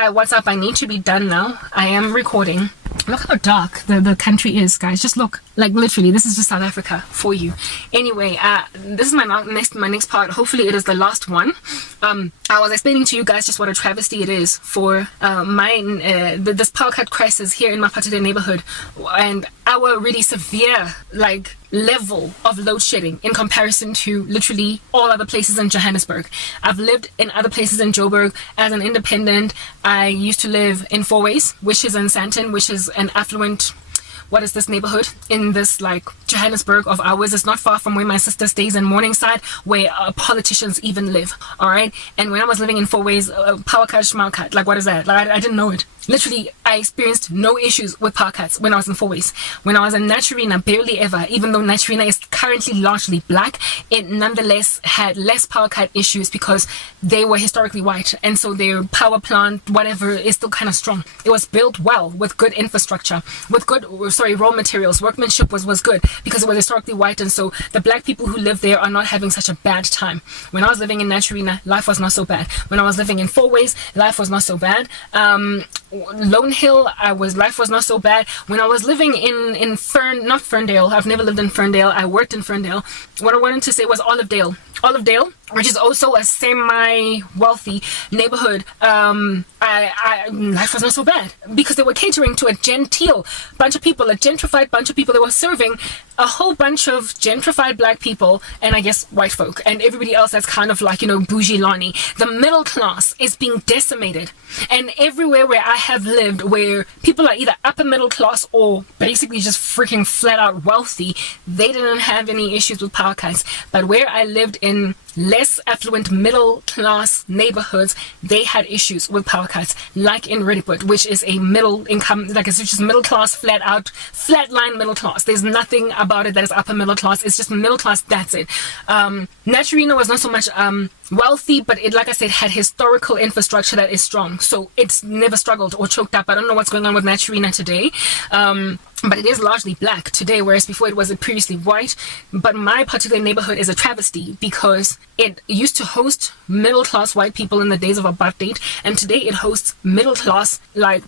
Hi, what's up? I need to be done now. I am recording. Look how dark the country is, guys. Just look. Like, literally, this is just South Africa for you. Anyway, this is my next part. Hopefully it is the last one. I was explaining to you guys just what a travesty it is for this power cut crisis here in my particular neighborhood, and our really severe level of load shedding in comparison to literally all other places in Johannesburg. I've lived in other places in Joburg as an independent. I used to live in Fourways, which is in Sandton, which is an affluent, what is this neighborhood in this Johannesburg of ours. It's not far from where my sister stays in Morningside, where politicians even live. All right. And when I was living in Fourways, power cut, schmal cut, what is that? I didn't know it. Literally, I experienced no issues with power cuts when I was in Fourways. When I was in Naturina, barely ever. Even though Naturina is currently largely black, it nonetheless had less power cut issues because they were historically white, and so their power plant, whatever, is still kind of strong. It was built well with good infrastructure, with good raw materials. Workmanship was good because it was historically white, and so the black people who live there are not having such a bad time. When I was living in Naturina, life was not so bad. When I was living in Fourways, life was not so bad. Lone Hill, life was not so bad. When I was living in not Ferndale, I've never lived in Ferndale. I worked in Ferndale. What I wanted to say was Olivedale, which is also a semi-wealthy neighborhood. Life was not so bad because they were catering to a genteel bunch of people, a gentrified bunch of people. They were serving a whole bunch of gentrified black people and I guess white folk and everybody else that's kind of bougie Lonnie. The middle class is being decimated, and everywhere where I have lived, where people are either upper middle class or basically just freaking flat out wealthy, they didn't have any issues with power cuts. But where I lived in less affluent middle class neighborhoods, they had issues with power cuts, like in Roodepoort, which is a middle income, it's just middle class, flat line middle class. There's nothing about it that is upper middle class. It's just middle class, that's it. Naturina was not so much wealthy, but it, like I said, had historical infrastructure that is strong, so it's never struggled or choked up. I don't know what's going on with Naturina today, but it is largely black today, whereas before it was previously white. But my particular neighborhood is a travesty because it used to host middle-class white people in the days of apartheid, and today it hosts middle-class,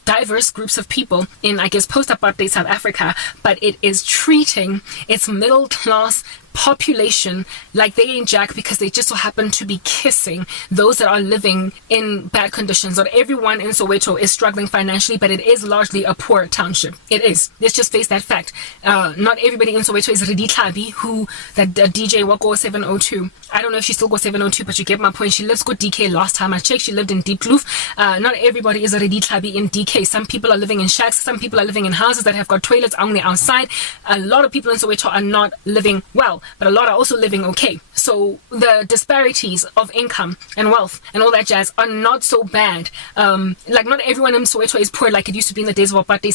diverse groups of people in, I guess, post-apartheid South Africa, but it is treating its middle-class population like they ain't jack because they just so happen to be kissing those that are living in bad conditions. Not everyone in Soweto is struggling financially, but it is largely a poor township. It is. Let's just face that fact. Not everybody in Soweto is Redi Tlabi, who that DJ Wako 702. I don't know if she still goes 702, but you get my point. She lives good DK. Last time I checked, she lived in Deep Kloof. Not everybody is a Redi Tlabi in DK. Some people are living in shacks. Some people are living in houses that have got toilets on the outside. A lot of people in Soweto are not living well, but a lot are also living okay. So the disparities of income and wealth and all that jazz are not so bad. Not everyone in Soweto is poor like it used to be in the days of apartheid.